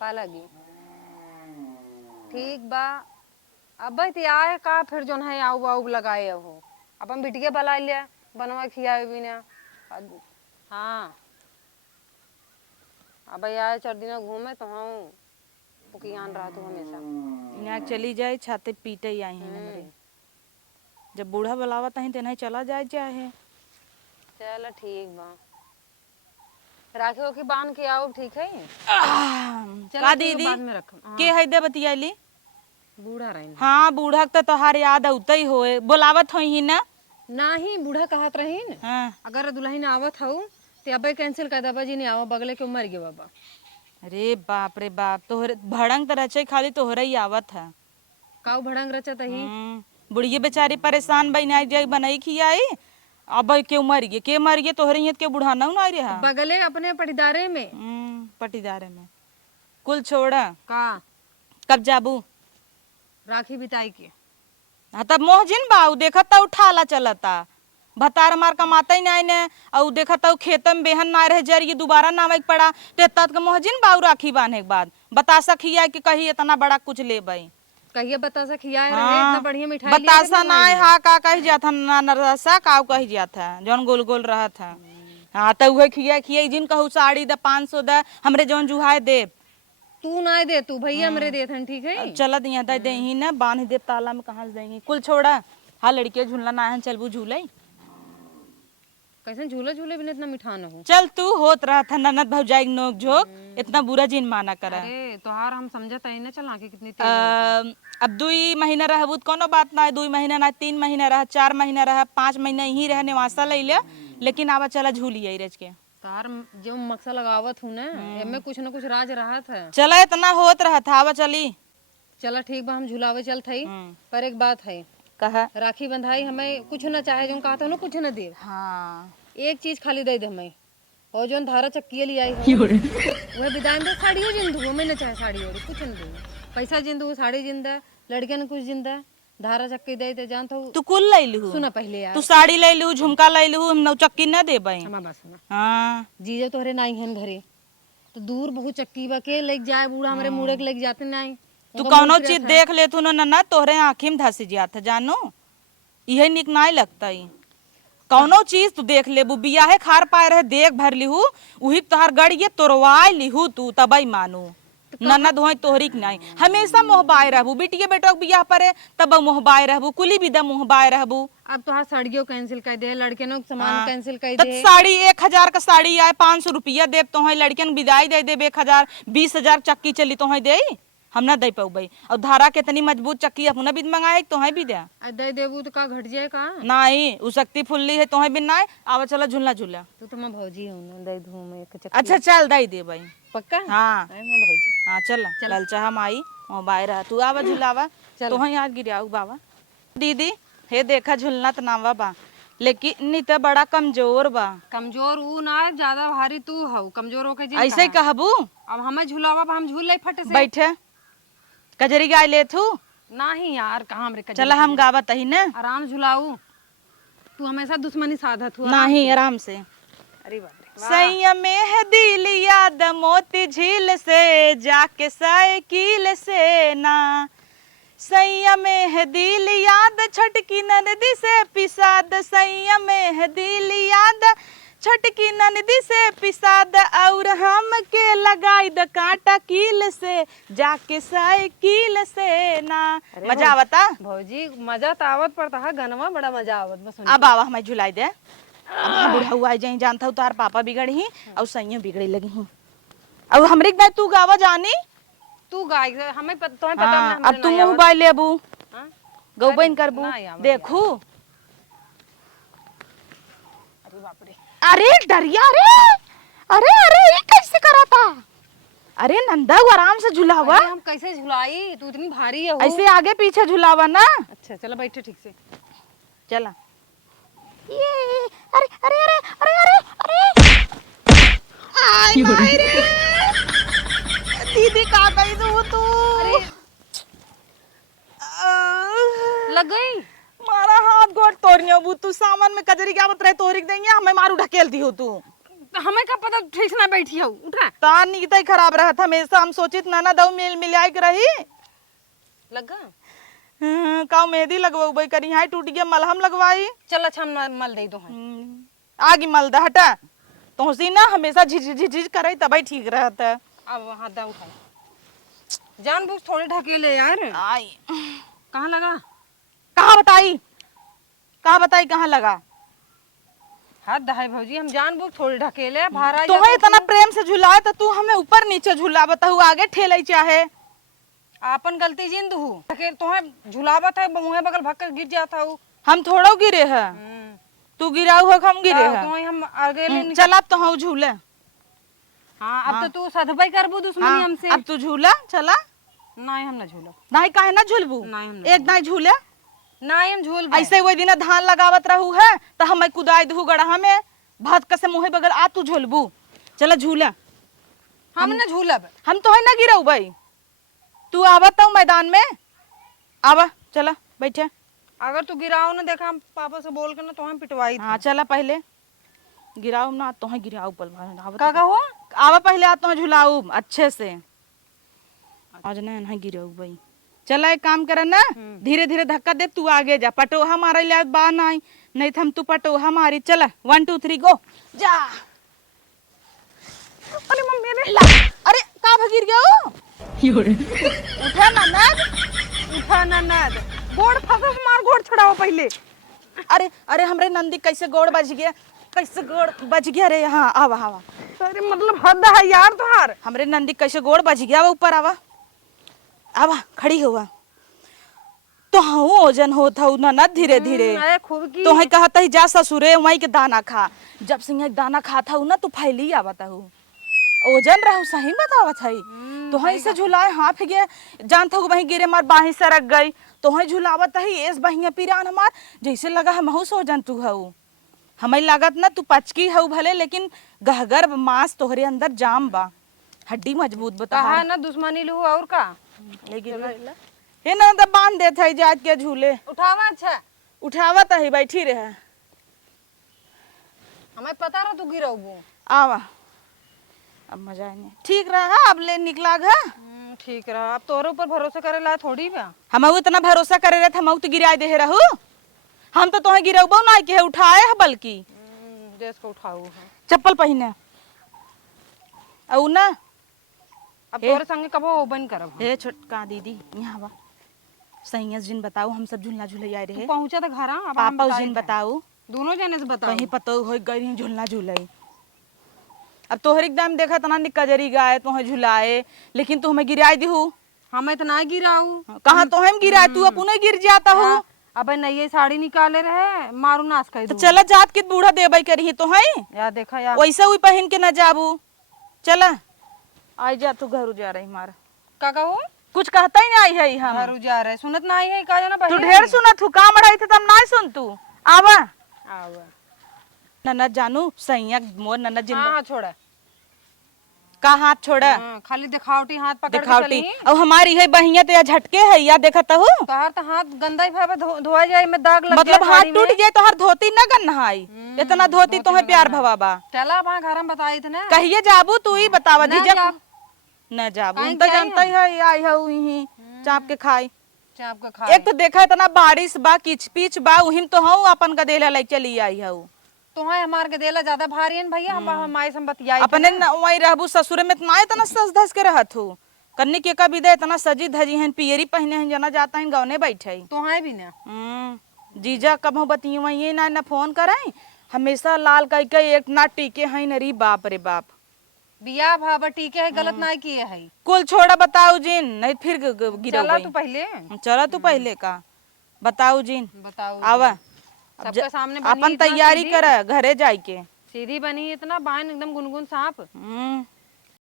पालगी ठीक बा। अब ते आए का फिर जोन है आऊ बाऊ लगाए हो अपन बिटिया बला लिया बनवा खियावे बिना। हाँ अब आए 4 दिन घूमे तो हम पुकियान रहा तू हमेशा यहाँ चली जाए छाते पीटे ही आई हैं हमरे। जब बूढ़ा बुलावा तहीं तेना चला जाए चाहे। चल ठीक बा राखी ओखी बांध के आओ ठीक है। का दीदी बाद में रख के है दे बतियाली बूढ़ा रही। हाँ बूढ़ा तो तोहार याद औते ही होए बुलावत होई ही ना। नाही बूढ़ा कहत रहीन हाँ। अगर दुल्हन आवत हूँ ते अबे कैंसिल कर दबा जी नहीं आवा बगले के मर गए बाबा। अरे बाप रे बाप तोहरे भड़ंग तो रचे खाली तोहरा ही आवत है। काऊ भड़ंग रचत ही बुढ़िया बेचारी परेशान बना जाई बनाई खियाई अब के मर गए तोहरे हित के बुढ़ाना ना रहा बगले अपने पटीदारे में पटीदारे में कुल छोड़ा का कब जाबू राखी बिताई के। हाँ तब मोहजिन बाऊ देखता उठाला चलता भतार मार कमाता ही नहीं ने और देखता खेतम बेहन ना रहे जरिए दोबारा नावे पड़ा ते तत के मोहजिन बाऊ राखी बांधे के बाद बतासा खिया कि कही इतना बड़ा कुछ ले बई कहिए बतासा खियाए रहे इतना बढ़िया मिठाई बतासा ना हा का कही जाता ना नरसा का कही जाता जौन गोल गोल रहा था। हाँ तो वह खिया खिया जिन कहू साड़ी द 500 द हमरे जौन जुहाए दे तू ना दे तू भैया हमरे देथन ठीक है। चलत यहाँ दे ही ना बांध दे ताला में कहाँ से देंगी कुल छोड़ा। हाँ लड़कियां झूलना ना है चलबू झूले कैसे झूले झूले बिना इतना मिठा न हो। चल तू होत रहा था ननद भौजाई नोक झोंक इतना बुरा जिन माना करा। अरे तोहार हम समझत है ना चल आके कितनी तेज अब 2 महीना रहबू कोनो बात ना 2 महीना ना 3 महीना रह 4 महीना रह 5 महीना यही रह निवासा ले ले लेकिन आवा चला झूलिए रज के तार जो मक्सा लगावत हूँ ना एमे कुछ न कुछ राज रहा था। चला इतना होत रहा था आवा चली। चला ठीक बा हम झुलावे चल थई पर एक बात है कहा राखी बंधाई हमें कुछ न चाहे जो कहता ना कुछ न दे। हाँ एक चीज खाली दे दे हमें और जो धारा चक्की ले आई वह विदाई में साड़ियों जिंदू हमें न चाहे साड़ी और कुछ न दे पैसा जिंदू साड़ी जिंदा लड़के ने कुछ जिंदा धारा चक्की दे दे जानता हूँ तू कुल ले लू सुना पहले यार तू साड़ी ले लू झुमका ले लू हम नौचक्की न दे बई हमारा बात सुना हाँ जीजे तोहरे नाई हन घरे तो दूर बहुत चक्की बा के लेके जाए बूढ़ा हमारे मुड़े के लेके जाते नाई तू कौनो चीज देख ले तू ना तोहरे आँखी में धसी जात जानो यही निक नहीं लगता ही कौनो चीज तू देख ले बिया है खार पाए रहे देख भर लिहू वही तोहर गड़िए तोड़वाए लिहू तू तबई मानू ननद हो तोहरी के नहीं हमेशा मोहबाए रहबू बिटिया बेटा के बियाह परे तब मोहबाए रहबू कुली विदा मोहबाए रहबू। अब तो हाथ साड़ियों कैंसिल कर दे लड़के नो सामान कैंसिल कर तब दे साड़ी 1000 का साड़ी आए 500 रुपया दे तो लड़कियन विदाई दे दे 1000 20,000 चक्की चली तो दे हम ना दे पाऊबई और धारा कितनी मजबूत चक्की अपना भी मंगाए तो भी दे दे देबू तो का घट जाए का नहीं उ शक्ति फुल्ली है तो भी ना आवा चला झूलना झूला तू मैं भौजी हूं ना दे दूं मैं एक चक्की। अच्छा चल दे दे भाई पक्का हाँ मैं भौजी हाँ चल ललचा हम आई मोबाइल रहा तू आवा झूलावा तो वहीं आज गिराऊ बाबा दीदी हे देखा झूलना तो नावा बा लेकिन नहीं तो बड़ा कमजोर बा। कमजोर ऊ ना ज्यादा भारी तू हो कमजोर होके जी ऐसे ही कहबू अब हमें झुलावा हम झूल ले फट से बैठे कजरी गाय ले थू नहीं यार कहाँ हमरे चला हम गावत ही ना आराम झुलाऊ तू हमेशा दुश्मनी साधत हुआ नहीं आराम से। अरे बाप रे सैया में दिल याद मोती झील से जाके साइकिल से ना सैया में दिल याद छटकी नदी से पिसाद सैया में दिल याद छटकी नदी से पिसाद और हम के लगाई द कांटा कील से जाके साइकिल से ना। मजा आवता भौजी मजा तो आवत पड़ता है गनवा बड़ा मजा आवत बस अब आवा हमें झुलाई दे अब बूढ़ा हुआ जाए जानता हूँ तार पापा बिगड़ ही और सैया बिगड़े लगी ही अब हमरे के तू गावा जानी तू गाय हमें तुम्हें पता हाँ, अब तुम मोबाइल लेबू गौबैन करबू देखू अरे बाप रे अरे डरिया रे अरे अरे ये कैसे करा था अरे नंदा आराम से झुलावा हम कैसे झुलाई तू इतनी भारी है ऐसे आगे पीछे झुलावा ना। अच्छा चलो बैठे ठीक से चला ये अरे अरे अरे अरे अरे अरे आई माय रे दीदी का गई तू अरे लग गई मारा हाथ गोड़ तोड़नियो बू तू सामान में कजरी क्या बत रहे तोरिक देंगे हमें मारू ढकेल दी हो तू तो हमें का पता ठीक से ना बैठी हो, उठा तार निकता ही खराब रहा था हमेशा। हम सोचित ना दऊ मिल मिलाई के रही लगा। का मेहंदी लगवाई करी हाई टूट गया मलहम लगवाई। चल अच्छा हम मल दे दो हैं। आगे मल दा हटा तो सी ना हमेशा झिझ करे तब ठीक रहता। अब वहां दा उठा जानबूझ थोड़ी ढकेले यार। आई कहाँ लगा? कहाँ बताई कहाँ लगा? हाथ दहाई भौजी, हम जानबूझ थोड़ी ढकेले भारा तो इतना प्रेम से झुलाए तो तू हमें ऊपर नीचे झुला बताऊ आगे ठेले चाहे। आपन गलती जिंद हूँ ढकेल तो है झुलावत है मुँह बगल भक्कर गिर जाता हूँ। हम थोड़ा गिरे है तू गिराऊ है हम गिरे है। तो हम आगे ले चल अब तो हम झूले। हाँ अब तो तू सधबाई करबू दुश्मनी हमसे। अब तू झूला चला। नहीं हम ना झूलो। नहीं काहे ना झूलबू? नहीं हम एक नहीं झूले। नहीं हम झूल ऐसे वही दिन धान लगावत रहू है तो हम कुदाई दू गड़ा में भात कसे मुँह बगल आ तू झूलबू। चला झूला। हम ना झूलब। हम तो है ना गिराऊ भाई। तू आवत हूँ मैदान में आवा चला बैठे। अगर तू गिराओ ना देखा हम पापा से बोल कर ना तो हम पिटवाई। हाँ चला पहले गिराऊ ना तो है गिराऊ पल का हो आवा पहले आ तो झुलाऊ अच्छे से। आज ना गिराऊ भाई। चला एक काम कर ना धीरे धीरे धक्का दे तू आगे जा। पटोहा मारे लिया बा नहीं तो हम तू पटोहा मारी। चला 1 2 3 गो जा। अरे मम्मी अरे का गिर गया? उठा ना नद गोड़ फंसा मार गोड़ छुड़ाओ पहले। अरे अरे हमरे नंदी कैसे गोड़ बज गया? कैसे गोड़ बज गया रे? हाँ आवा आवा। अरे मतलब हद है यार तुहार। हमरे नंदी कैसे गोड़ बज गया? ऊपर आवा आवा खड़ी हुआ तो हाँ ओजन होता हूँ ना धीरे धीरे। खूब की तो है कहता ही जा ससुरे वहीं के दाना खा। जब सिंह दाना खाता हूँ ना तो फैली आवता हूँ ओजन रहू सही बतावत है। तो है से झुलाए हाफ गए जानता हूँ वहीं गिरे मार बाही सरक गई तो है झुलावत है एस बहिया पिरान हमार जैसे लगा है महू ओजन तू हऊ। हमें लागत ना तू पचकी हऊ भले लेकिन गहगर मांस तोहरे अंदर जाम बा हड्डी मजबूत बता कहा ना दुश्मनी लू और का ये ना तो बांध देते है जात के झूले। उठावा अच्छा उठावत है बैठी रहे। हमें पता रहा तू गिराऊ। आवा अब मजा नहीं ठीक रहा अब ले निकला घा। ठीक रहा अब तोरे ऊपर भरोसा करे ला थोड़ी बा। हम इतना भरोसा करे रहे हम तो गिरा दे रहू। हम तो तुम्हें गिराऊ ना के उठाए है बल्कि देश को उठाऊ चप्पल पहने औ ना। अब तोरे संगे कबो बन करब। ए छोटका दीदी यहाँ बा सही जिन बताओ हम सब झूलना झूले आए रहे। पहुंचा था घर अब पापा उस दिन बताओ दोनों जने से बताओ कहीं पतो हो गई झूलना झूलाई। अब तोहर एकदम देखा तना निकजरी गाय तो झुलाए लेकिन तू हमें गिराई दीहू। हमें तो ना गिराऊ कहाँ तो हम गिराए तू अपने गिर जाता हूँ। अब नई साड़ी निकाले रहे मारू नाश कर तो चला जात के बूढ़ा देबई करी तो है यार देखा यार वैसा हुई पहन के न जाबू। चला आई जा तू घर जा रही मार का कहो कुछ कहता ही नहीं आई है हम घर जा रहे सुनत ना आई है का जाना तू ढेर सुनत हूँ काम रही थे तब नहीं सुन तू आवा आवा ननद जानू सैया मोर ननद जिंदा हाँ छोड़ा का हाथ छोड़ा खाली दिखावटी हाथ पकड़ के दिखावटी चली अब हमारी है बहिया तो या झटके है या देखत हो तोहार तो हाथ गंदा ही भावे धोआ जाए में दाग लग मतलब हाथ टूट गए तो हर धोती न गन्हाई इतना धोती तो है प्यार भवाबा। चला वहाँ घर में बताई थे ना कहिए जाबू तू ही बतावा ना जीजा जाब। न जाबू कहीं तो जाई जानता ही है आई है उही चाप के खाई। चाप का खा एक तो देखा इतना बारिश बा किच पिच बा उहिम तो हूँ अपन गदेला लाइक चली आई हूँ। तो है हमार के देला ज्यादा भारी है भैया हम हमारे से बतियाई अपने वही रहबू ससुरे में इतना इतना सज धज के रहत हूँ कन्नी के का विदे इतना सजी धजी हैं पियरी पहने हैं जना जाता है गौने बैठे तो है भी ना जीजा कब हो बतिये वही ना फोन कराई हमेशा लाल कह के एक ना टीके हैं नरी बाप रे बाप बिया भावा टीके है गलत ना किए है कुल छोड़ा बताओ जिन नहीं फिर गिरा चला तू पहले चला तू पहले का बताओ जिन बताओ आवा सबके सामने अपन तैयारी कर घरे जाए के सीधी बनी इतना बाहन एकदम गुनगुन सांप